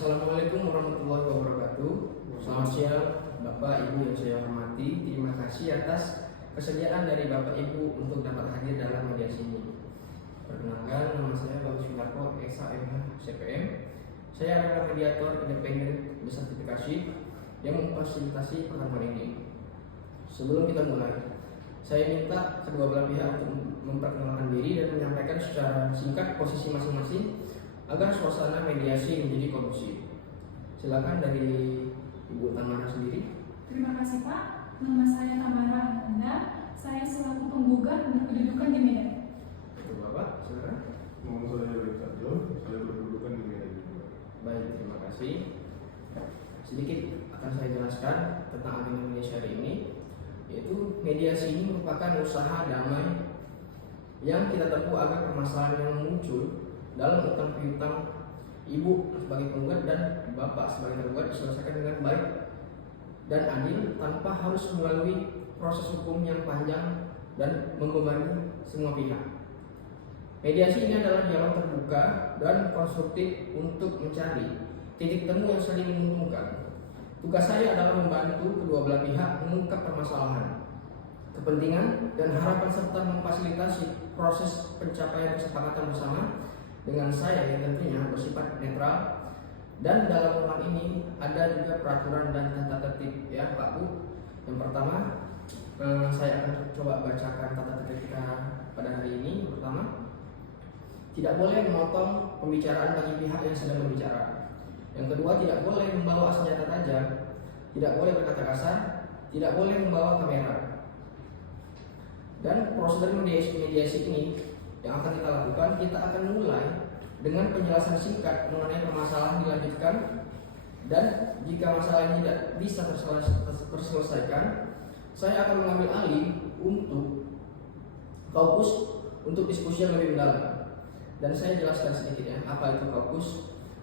Assalamualaikum warahmatullahi wabarakatuh. Selamat siang Bapak Ibu yang saya hormati. Terima kasih atas kesediaan dari Bapak Ibu untuk dapat hadir dalam mediasi ini. Perkenalkan, nama saya Bagus Winarko, SHMH CPM. Saya adalah mediator independen bersertifikasi yang memfasilitasi pertemuan ini. Sebelum kita mulai, saya minta kedua belah pihak untuk memperkenalkan diri dan menyampaikan secara singkat posisi masing-masing agar suasana mediasi menjadi kondusif. Silakan dari Ibu Tamara sendiri. Terima kasih Pak. Nama saya Tamara Ananda. Saya selaku penggugat berkedudukan di Medan. Itu Bapak, silakan. Nama saya Richard John, saya berkedudukan di Medan juga. Baik, terima kasih. Sedikit akan saya jelaskan tentang agenda mediasi hari ini, yaitu mediasi ini merupakan usaha damai yang kita tempuh agar permasalahan yang muncul dalam utang piutang ibu sebagai penggugat dan bapak sebagai tergugat diselesaikan dengan baik dan adil tanpa harus melalui proses hukum yang panjang dan membebani semua pihak. Mediasi ini adalah dialog terbuka dan konstruktif untuk mencari titik temu yang saling menguntungkan. Tugas saya adalah membantu kedua belah pihak mengungkap permasalahan, kepentingan, dan harapan serta memfasilitasi proses pencapaian kesepakatan bersama dengan saya yang tentunya bersifat netral. Dan dalam hal ini ada juga peraturan dan tata tertib ya Pak Bu. Yang pertama saya akan coba bacakan tata tertib kita pada hari ini. Pertama, tidak boleh memotong pembicaraan bagi pihak yang sedang berbicara. Yang kedua, tidak boleh membawa senjata tajam, tidak boleh berkata kasar, tidak boleh membawa kamera. Dan prosedur mediasi ini yang akan kita lakukan, kita akan mulai dengan penjelasan singkat mengenai permasalahan dilanjutkan, dan jika masalah ini tidak bisa terselesaikan, saya akan mengambil alih untuk kaukus untuk diskusi yang lebih mendalam. Dan saya jelaskan sedikit ya, apa itu kaukus.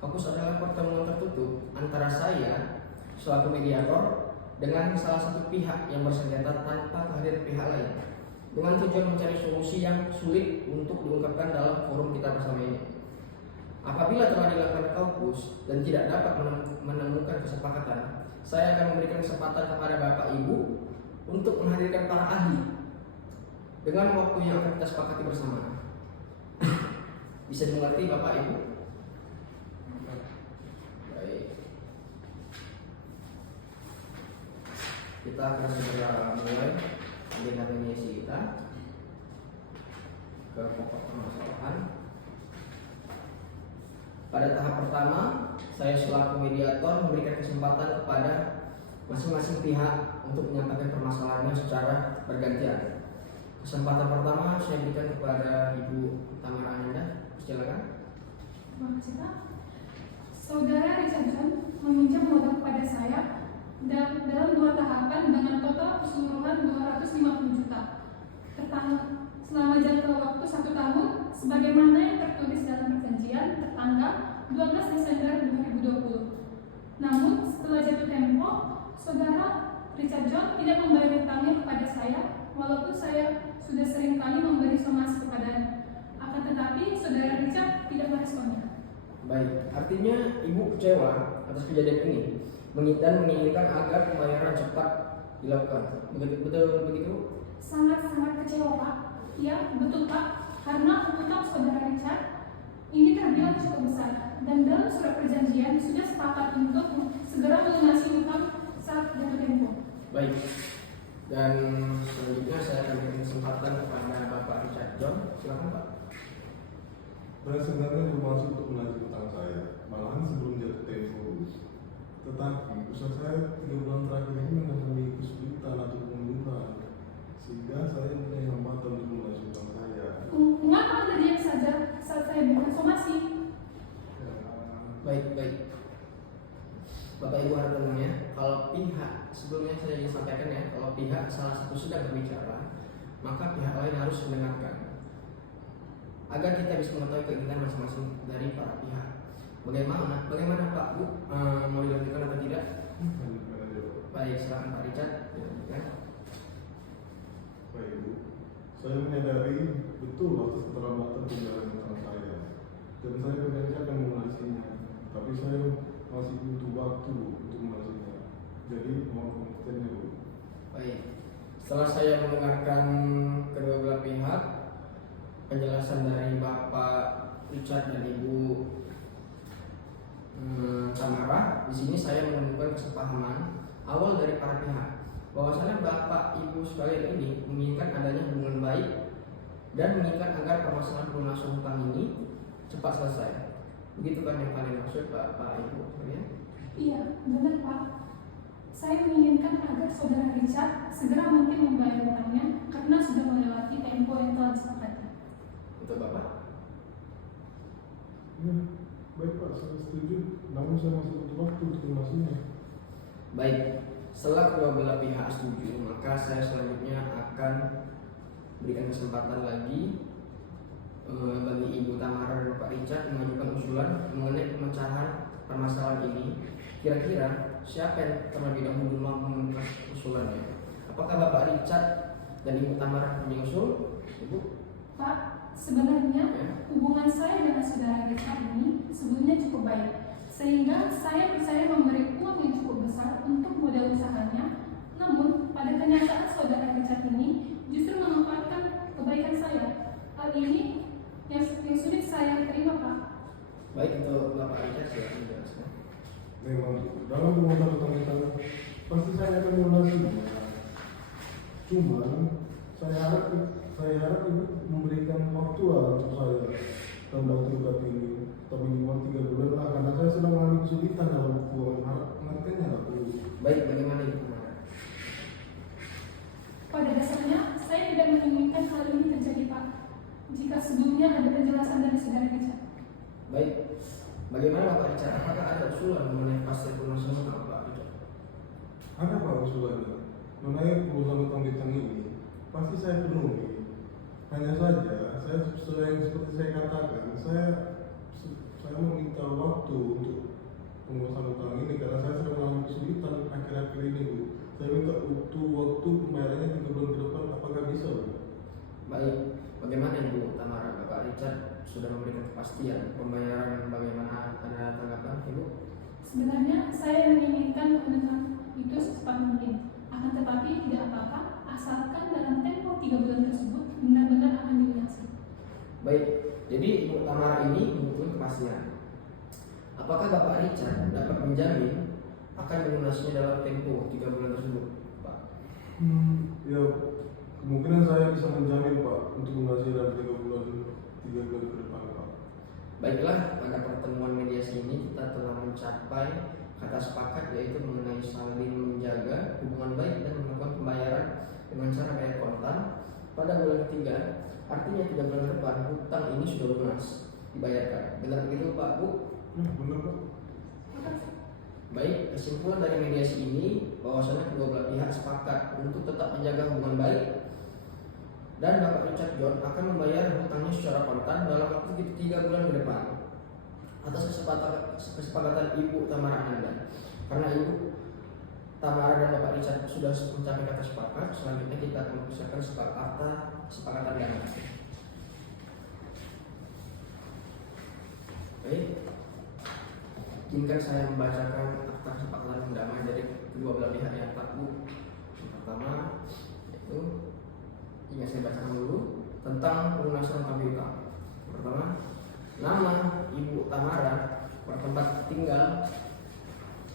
Kaukus adalah pertemuan tertutup antara saya selaku mediator dengan salah satu pihak yang bersengketa tanpa kehadiran pihak lain, dengan tujuan mencari solusi yang sulit untuk diungkapkan dalam forum kita bersama ini. Apabila telah dilakukan kaukus dan tidak dapat menemukan kesepakatan, saya akan memberikan kesempatan kepada Bapak Ibu untuk menghadirkan para ahli dengan waktu yang akan kita sepakati bersama. Bisa dimengerti Bapak Ibu? Baik. Kita akan segera mulai agenda mediasi kita ke pokok permasalahan. Pada tahap pertama, saya selaku mediator memberikan kesempatan kepada masing-masing pihak untuk menyampaikan permasalahannya secara bergantian. Kesempatan pertama saya berikan kepada Ibu Tamara Ananda. Silakan. Terima kasih Pak. Saudara Richard John meminjam modal kepada saya dalam 2 tahapan dengan total keseluruhan 250 juta. Pertama, selama jangka waktu 1 tahun, sebagaimana yang tertulis dalam perjanjian tertanggal 12 Desember 2020. Namun, setelah jatuh tempo, saudara Richard John tidak membayar hutangnya kepada saya, walaupun saya sudah sering kali memberi somasi kepadanya. Akan tetapi, saudara Richard tidak meresponnya. Baik, artinya Ibu kecewa atas kejadian ini dan menginginkan agar pembayaran cepat dilakukan. Betul begitu? Sangat-sangat kecewa Pak. Ya, betul Pak. Karena utang saudara Richard ini terbilang cukup besar, dan dalam surat perjanjian sudah sepakat untuk segera melunasi utang saat jatuh tempo. Baik. Dan selanjutnya saya akan berikan kesempatan kepada Bapak Richard John. Silakan Pak. Saya sebenarnya bermaksud untuk menagih utang saya, malahan sebelum jatuh tempo. Tetapi usaha saya 3 bulan terakhir ini mengalami kesulitan atau kemunduran, sehingga saya mempunyai hambatan untuk melunasi utang saya. Mengapa Anda diam saja saat saya berikan somasi? Baik. Bapak Ibu harap tenang ya. Kalau pihak, sebelumnya saya ingin sampaikan ya, kalau pihak salah satu sedang berbicara, maka pihak lain harus mendengarkan, agar kita bisa mengetahui keinginan masing-masing dari para pihak. Bagaimana Pak Bu, mau dilanjutkan atau tidak? Baik, silakan Pak Richard. Baik Bu, saya menyadari betul atas keterlambatan pembayaran utang saya, dan saya berjanji akan melunasinya. Tapi saya Jadi mohon pengertiannya Bu. Baik. Setelah saya mendengarkan kedua belah pihak, penjelasan dari Bapak Richard dan Ibu Tamara, di sini saya menemukan kesepahaman awal dari para pihak bahwasanya Bapak Ibu sekalian ini menginginkan adanya hubungan baik dan menginginkan agar permasalahan pelunasan hutang ini cepat selesai. Begitu kan yang kalian maksud Bapak Ibu sekalian? Iya, benar Pak. Saya menginginkan agar saudara Richard segera mungkin membayar hutangnya karena sudah melewati tempo yang telah disepakati. Betul Bapak? Ya, baik Pak, saya setuju. Namun saya masih butuh waktu untuk melunasinya. Baik, setelah kedua belah pihak setuju, maka saya selanjutnya akan berikan kesempatan lagi bagi Ibu Tamara dan Bapak Richard mengajukan usulan mengenai pemecahan permasalahan ini. Kira-kira siapa yang terlebih dahulu mampu menulis usulannya? Apakah Bapak Richard dan Ibu Tamara punya usul? Ibu? Pak, sebenarnya Ya. hubungan saya dengan saudara Richard ini sebetulnya cukup baik, sehingga saya percaya memberi uang yang cukup besar untuk modal usahanya. Namun, pada kenyataan saudara Richard ini justru memanfaatkan kebaikan saya. Hal ini yang sulit saya terima, Pak. Baik, untuk Bapak Richard silakan menjelaskan. Memang dalam pengurusan hutang-hutang pasti saya akan melunasinya. Cuman saya harap Ibu memberikan waktu lah untuk saya dalam waktu dekat ini. Tapi minimal 3 bulan lah, karena saya sedang mengalami kesulitan dalam keuangan. Makanya lah Bu. Baik, bagaimana Ibu Tamara? Pada dasarnya, saya tidak menginginkan hal ini terjadi, Pak. Jika sebelumnya ada penjelasan dari saudara Richard. Baik, bagaimana Bapak Richard? Apakah ada usulan mengenai pasien pelunasan hutang Bapak Richard? Ada Pak usulannya mengenai perusahaan hutang-hutang ini. Pasti saya penuhi. Hanya saja, saya seperti saya katakan, saya meminta waktu untuk pengurusan hutang ini karena saya sedang mengalami kesulitan akhir-akhir ini Bu. Saya minta waktu pembayarannya 3 bulan ke depan. Apakah bisa Bu? Baik, bagaimana Ibu Tamara? Bapak Richard sudah memberikan kepastian pembayaran, bagaimana, ada tanggapan Ibu? Sebenarnya saya menginginkan pemecahan itu secepat mungkin. Akan tetapi tidak apa-apa, asalkan dalam tempo 3 bulan tersebut benar-benar akan dilunasi. Baik, jadi Ibu Tamara ini membutuhkan kepastian. Apakah Bapak Richard dapat menjamin akan melunasinya dalam tempo 3 bulan tersebut, Pak? Ya, kemungkinan saya bisa menjamin Pak untuk melunasi dalam 3 bulan ke depan Pak. Baiklah, pada pertemuan mediasi ini kita telah mencapai kata sepakat, yaitu mengenai saling menjaga hubungan baik dan melakukan pembayaran dengan cara bayar kontan pada bulan ketiga. Artinya 3 bulan ke depan hutang ini sudah lunas dibayarkan. Benar begitu Pak Bu? Ya, benar Pak. Baik, kesimpulan dari mediasi ini bahwasanya kedua belah pihak sepakat untuk tetap menjaga hubungan baik dan Bapak Richard John akan membayar hutangnya secara kontan dalam waktu 3 bulan ke depan atas kesepakatan Ibu Tamara Ananda. Karena Ibu Tamara dan Bapak Richard sudah mencapai kata sepakat, selanjutnya kita akan mempersiapkan kesepakatan dana. Baik, izinkan saya membacakan akta kesepakatan damai dari kedua belah pihak yang tak Bu. Yang pertama yaitu ingin saya bacakan dulu tentang pelunasan hutang piutang. Pertama, nama Ibu Tamara, bertempat tinggal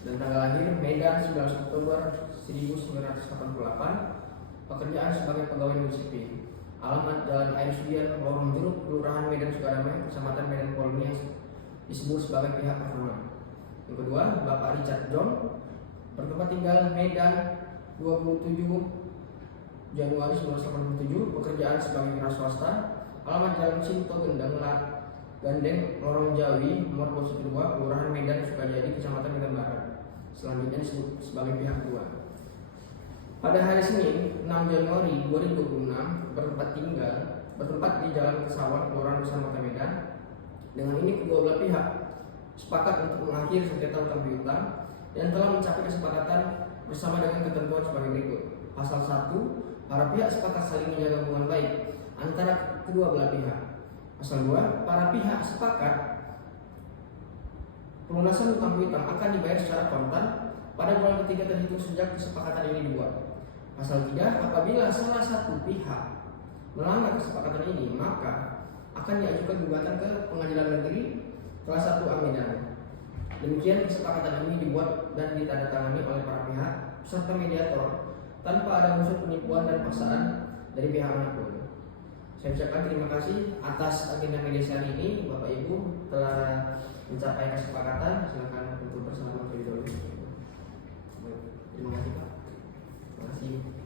dan tanggal lahir Medan 19 Oktober 1988, pekerjaan sebagai pegawai negeri sipil, alamat Jalan Air Sudian, Lorong Jeruk, Kelurahan Medan Sukadamai, Kecamatan Medan Koloni, yang disebut sebagai pihak pertama. Yang kedua, Bapak Richard John, bertempat tinggal Medan 27 Januari 1987, pekerjaan sebagai wira swasta, alamat Jalan Cinto Gendang Gandeng, Lorong Jawi, nomor 22, Kelurahan Medan Sukajadi, Kecamatan Medan Barat. Selanjutnya disebut sebagai pihak kedua. Pada hari Senin 6 Januari 2026, bertempat di Jalan Kesawan, Kelurahan Besar Kota Medan. Dengan ini kedua belah pihak sepakat untuk mengakhiri sengketa hutang piutang dan telah mencapai kesepakatan bersama dengan ketentuan sebagai berikut. Pasal 1, para pihak sepakat saling menjaga hubungan baik antara kedua belah pihak. Pasal 2, para pihak sepakat pelunasan hutang piutang akan dibayar secara kontan pada bulan ketiga terhitung sejak kesepakatan ini dibuat. Pasal 3, apabila salah satu pihak melanggar kesepakatan ini, maka akan diajukan gugatan ke Pengadilan Negeri kelas 1 Medan. Demikian kesepakatan ini dibuat dan ditandatangani oleh para pihak serta mediator tanpa ada unsur penipuan dan paksaan dari pihak manapun. Saya ucapkan terima kasih atas agenda mediasi hari ini. Bapak Ibu telah mencapai kesepakatan. Silakan untuk bersalaman terlebih dahulu. Terima kasih Pak. Terima kasih.